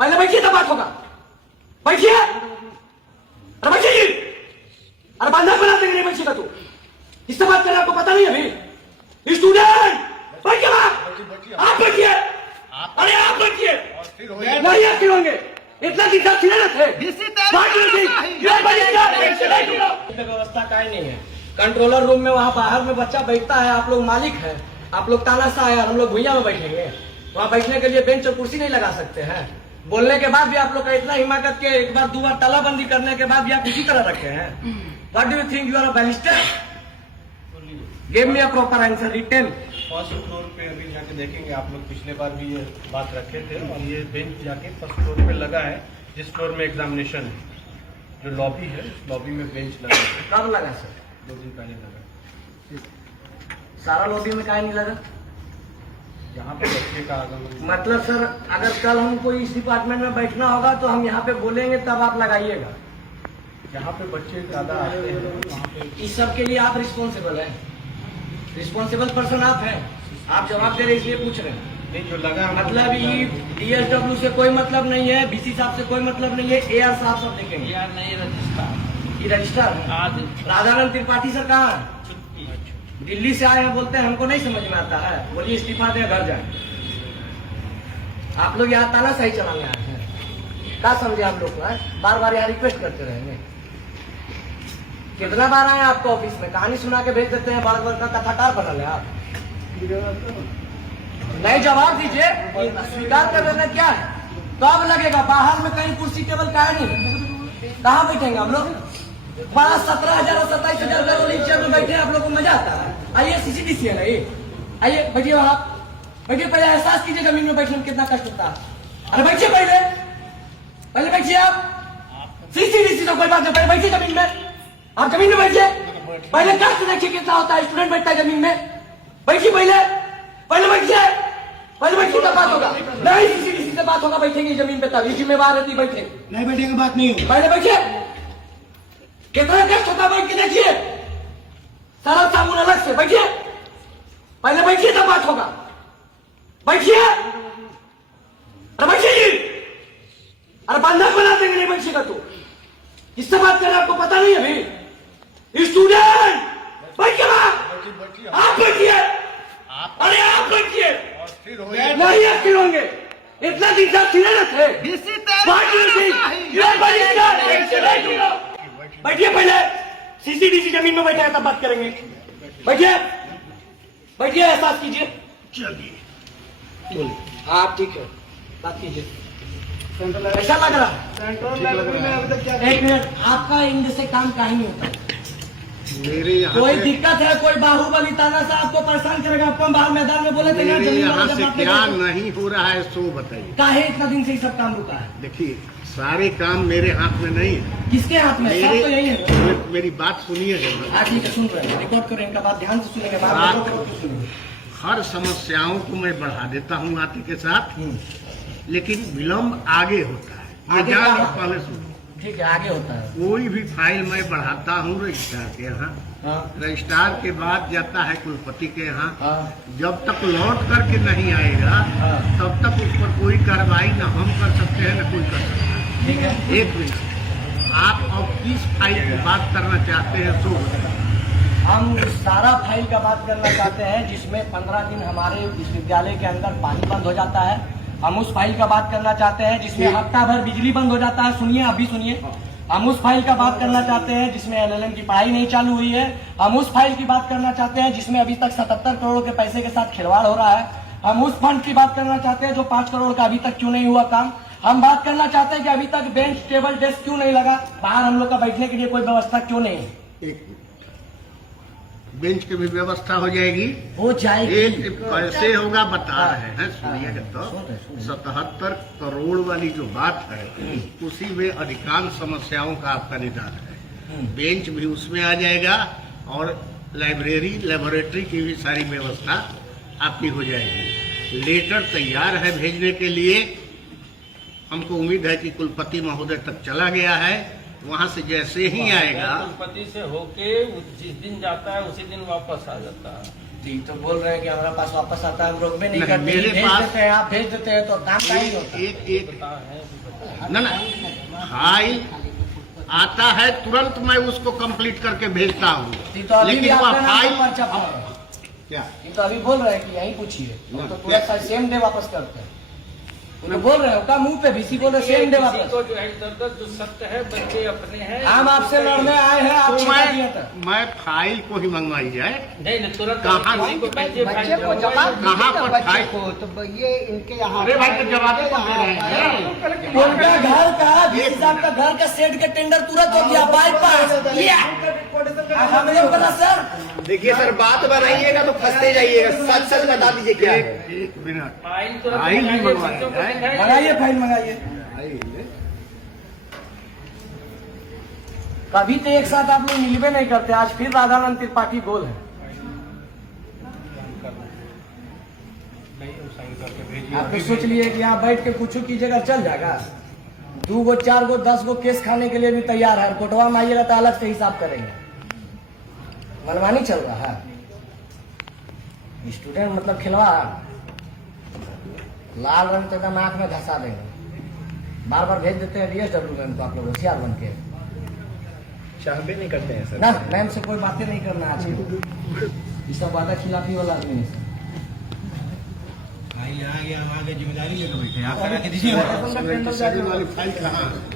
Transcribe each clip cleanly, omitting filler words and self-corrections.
पहले बैठिए तब बात होगा। बैठिए, अरे बैठिए जी। अरे बंधक बना देंगे, नहीं बैठिएगा तू। किससे बात कर रहे हैं आपको पता नहीं अभी? स्टूडेंट बैठिए, आप बैठिए। अरे आप बैठिए, नहीं आप क्यों होंगे? इतना दिन तक खिले थे। व्यवस्था का ही नहीं है। कंट्रोलर रूम में वहाँ बाहर में बच्चा बैठता है, आप लोग मालिक है, आप लोग तानाशाह है, हम लोग भुइया में बैठेंगे। वहाँ बैठने के लिए बेंच और कुर्सी नहीं लगा सकते हैं। बोलने के बाद भी आप लोग का इतना हिम्मत के एक बार दो बार तालाबंदी करने के बाद भी आप इसी तरह रखे हैं। What do you think you are a barrister? Give me a proper answer written. First floor पे अभी जाके देखेंगे आप लोग, पिछले बार भी ये बात रखे थे और ये बेंच जाके फर्स्ट फ्लोर पे लगा है, जिस फ्लोर में एग्जामिनेशन है। जो लॉबी है उस लॉबी में बेंच लगा है। कब लगा सर? 2 दिन पहले लगा। सारा लॉबी में काहे नहीं लगा? यहाँ पे बच्चे का आगमन। मतलब सर अगर कल हमको इस डिपार्टमेंट में बैठना होगा तो हम यहाँ पे बोलेंगे तब आप लगाइएगा। यहाँ पे बच्चे ज्यादा आते हैं वहाँ पे। इस सब के लिए आप रिस्पॉन्सिबल हैं, रिस्पॉन्सिबल पर्सन आप हैं। आप जवाब दे रहे इसलिए पूछ रहे हैं। नहीं जो लगा मतलब ये DSW से कोई मतलब नहीं है, BC साहब से कोई मतलब नहीं है, AR साहब सब देखेंगे। यार नहीं रजिस्ट्रार, ये रजिस्टर आज राधानंद त्रिपाठी सर कहाँ है? दिल्ली से आए हैं, बोलते हैं हमको नहीं समझ में आता है, बोलिए इस्तीफा दे घर जाए। आप लोग यहाँ तानाशाही चलाने आए हैं, क्या समझे आप लोग को? बार बार यहाँ रिक्वेस्ट करते रहेंगे। कितना बार आए आपको ऑफिस में, कहानी सुना के भेज देते हैं, बार बार का कथाकार बना ले आप। नहीं जवाब दीजिए, स्वीकार कर लेना क्या है? कब लगेगा? बाहर में कहीं कुर्सी टेबल का है नहीं, कहाँ बैठेंगे हम लोग? 17,000 और 27,000 का वाली चेयर में बैठे आप लोग को मजा आता है? आइए CCDC है ना ये, आइए बैठिए वहां, बैठिए। पहले एहसास कीजिए जमीन में बैठने में कितना कष्ट होता है। अरे बैठिए, पहले बैठिए आप। CCDC तो कोई बात नहीं, पहले बैठिए जमीन में। आप जमीन में बैठिए, पहले कष्ट देखिए कितना होता है। स्टूडेंट बैठता है जमीन में, बैठिए पहले बैठिए, पहले बैठिए तब बात होगा। नहीं CCDC से बात होगा, बैठेंगे जमीन पे तब। ये जिम्मेवार रहती बैठे, नहीं बैठेंगे बात नहीं होगी। पहले बैठिए। कितना कष्ट होता है, बैठ के देखिए। सारा साबुन अलग से, बैठिए पहले बैठिए तब बात होगा। बैठिए, अरे बैठिए जी। अरे बंधक बना देंगे, नहीं बैठिएगा तू। किससे बात कर रहे हैं आपको पता नहीं अभी? स्टूडेंट बैठिए, आप बैठिए। अरे आप बैठिए, नहीं आप क्यों होंगे? इतना दिन तक खिले थे। बैठिए, पहले CCDC जमीन में बैठा है तब बात करेंगे। बैठिए, एहसास कीजिए। चलिए हाँ ठीक है, बात कीजिए। ऐसा लग रहा है? एक मिनट, आपका इंड से काम काहे नहीं होता? मेरे यहाँ कोई दिक्कत है? कोई बाहुबली तानाशाह आपको परेशान करेगा? आपको बाहर मैदान में बोले थे ना मेरे जमीन यहाँ वाला से जब क्या आपने- नहीं हो रहा है सो बताइए। काहे इतना दिन से ये सब काम रुका है? देखिए सारे काम मेरे हाथ में नहीं है। किसके हाथ में? सब तो यही है। मेरी बात सुनिए जरा। हाँ ठीक है, सुन रहे हैं, रिकॉर्ड करें, इनका बात ध्यान से सुनेंगे। बात बात- रिकॉर्ड करके सुनेंगे। हर समस्याओं को मैं बढ़ा देता हूँ आते के साथ, लेकिन विलम्ब आगे होता है। ये आगे जान क्या लो, है? पहले सुनो। ठीक है, आगे होता है। कोई भी फाइल मैं बढ़ाता हूँ रजिस्ट्रार के यहाँ, हाँ रजिस्ट्रार के बाद जाता है कुलपति के यहाँ। हाँ जब तक लौट करके नहीं आएगा हाँ। तब तक उस पर कोई कार्रवाई न हम कर सकते हैं न कोई कर सकता है। ठीक है। एक मिनट, आप अब किस फाइल की बात करना चाहते हैं सो बताइए। हम सारा फाइल का बात करना चाहते हैं जिसमें 15 दिन हमारे विश्वविद्यालय के अंदर पानी बंद हो जाता है। हम उस फाइल का बात करना चाहते हैं जिसमें हफ्ता भर बिजली बंद हो जाता है। सुनिए, अभी सुनिए। हम उस फाइल का बात करना चाहते हैं जिसमें LLM की पढ़ाई नहीं चालू हुई है। हम उस फाइल की बात करना चाहते हैं जिसमें अभी तक 77 करोड़ के पैसे के साथ खिलवाड़ हो रहा है। हम उस फंड की बात करना चाहते हैं जो 5 करोड़ का अभी तक क्यों नहीं हुआ काम। हम बात करना चाहते हैं कि अभी तक बेंच टेबल डेस्क क्यों नहीं लगा, बाहर हम लोग का बैठने के लिए कोई व्यवस्था क्यों नहीं है। एक मिनट, बेंच की भी व्यवस्था हो जाएगी। हो जाएगी। एक कैसे होगा बता रहे हैं, सुनिएगा सुन रहे। तो। 77 करोड़ वाली जो बात है उसी में अधिकांश समस्याओं का आपका निदान है। बेंच भी उसमें आ जाएगा और लाइब्रेरी लेबोरेटरी की भी सारी व्यवस्था आपकी हो जाएगी। लेटर तैयार है भेजने के लिए। हमको उम्मीद है कि कुलपति महोदय तक चला गया है, वहां से जैसे ही आएगा। कुलपति से होके जिस दिन जाता है उसी दिन वापस आ जाता है। ठीक, तो बोल रहे हैं कि हमारा पास वापस आता है, हम रोक भी नहीं नहीं, करते, मेरे भेज पास- देते हैं, आप भेज देते हैं तो काम का ही होता है। एक ना फाइल आता है तुरंत मैं उसको कंप्लीट करके भेजता हूँ, तो अभी भी लेकिन वह आपका नाम फाइल पर पर्चा पड़ा है। क्या तो अभी बोल रहे हैं कि यहीं पूछिए, हम तो पूरा सेम डे वापस करते हैं। तो बोल रहे हो का मुंह पे भी बोल रहे सेम डे वापस। को जो है दर्द जो सत्य है, बच्चे अपने हैं। हम आपसे लड़ने आए हैं, आप तो छिपा दिया था। मैं फाइल को ही मंगवाई जाए, नहीं नहीं, तुरंत कहाँ किसी को भेजिए, बच्चे को फाइल जवाब जाओ। कहाँ पर बच्चे फाइल? को तो ये इनके यहाँ अरे भाई तो जवाब तो दे रहे हैं। उनका घर का 20 लाख का घर का सेट का टेंडर तुरंत हो गया, बाईपास ये हमें नहीं पता सर। देखिए सर, बात बनाइएगा तो फंसते जाइएगा, सच सच बता दीजिए क्या है। एक मिनट, फाइल तुरंत फाइल भी मंगाइए, मंगवाया बच्चों को है। दिखाइए। मंगाइए फाइल मंगाइए। कभी तो एक साथ आप लोग मिलवे नहीं करते, आज फिर राधानंद त्रिपाठी गोल है। नहीं, वो साइन करके भेजिए। आप तो सोच लिए कि यहाँ बैठ के कुछ कीजिएगा चल जाएगा। 2 गो 4 गो 10 गो केस खाने के लिए भी तैयार है, कोटवा में आइएगा तो अलग से हिसाब करेंगे। मनमानी चल रहा है, स्टूडेंट मतलब खिलवा लाल रंग तो एकदम आंख में धंसा देंगे। बार बार भेज देते हैं DSW मैम को, आप लोग होशियार बन के चाहबे नहीं करते हैं सर। ना। मैम से कोई बातें नहीं करना आज के, ये सब वादा खिलाफी वाला आदमी है। जिम्मेदारी लेकर बैठे आप करा के दीजिए। वाली फाइल कहाँ है?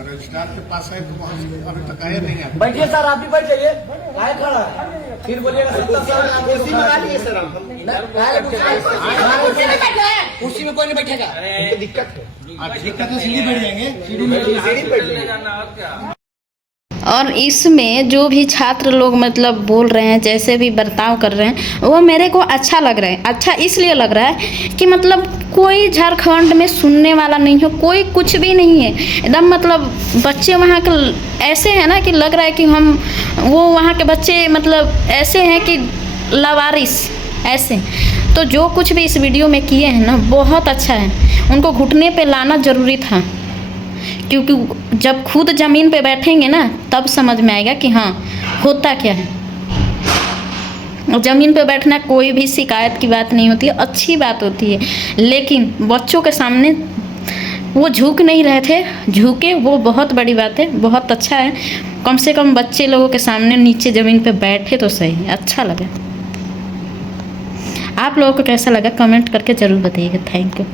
रजिस्ट्रार के पास है तो वहाँ से अभी तक आया नहीं है। बैठिए सर, आप भी बैठ जाइए। काहे खड़ा है? फिर बोलिएगा 70 साल आप कुर्सी मंगा लीजिए सर, हम कुर्सी में कोई नहीं बैठेगा। हमको दिक्कत है। दिक्कत है, सीढ़ी बैठ जाएंगे, सीढ़ी में सीढ़ी पर ले जाना और क्या। और इसमें जो भी छात्र लोग मतलब बोल रहे हैं, जैसे भी बर्ताव कर रहे हैं, वो मेरे को अच्छा लग रहा है। अच्छा इसलिए लग रहा है कि मतलब कोई झारखंड में सुनने वाला नहीं है, कोई कुछ भी नहीं है। एकदम मतलब बच्चे वहाँ के ऐसे हैं ना कि लग रहा है कि वो वहाँ के बच्चे मतलब ऐसे हैं कि लवारिस ऐसे। तो जो कुछ भी इस वीडियो में किए हैं ना, बहुत अच्छा है। उनको घुटने पे लाना ज़रूरी था, क्योंकि जब खुद ज़मीन पे बैठेंगे ना तब समझ में आएगा कि हाँ होता क्या है। ज़मीन पे बैठना कोई भी शिकायत की बात नहीं होती है, अच्छी बात होती है। लेकिन बच्चों के सामने वो झुक नहीं रहे थे, झुके वो बहुत बड़ी बात है, बहुत अच्छा है। कम से कम बच्चे लोगों के सामने नीचे ज़मीन पे बैठे तो सही, अच्छा लगा। आप लोगों को कैसा लगा कमेंट करके ज़रूर बताइएगा। Thank you.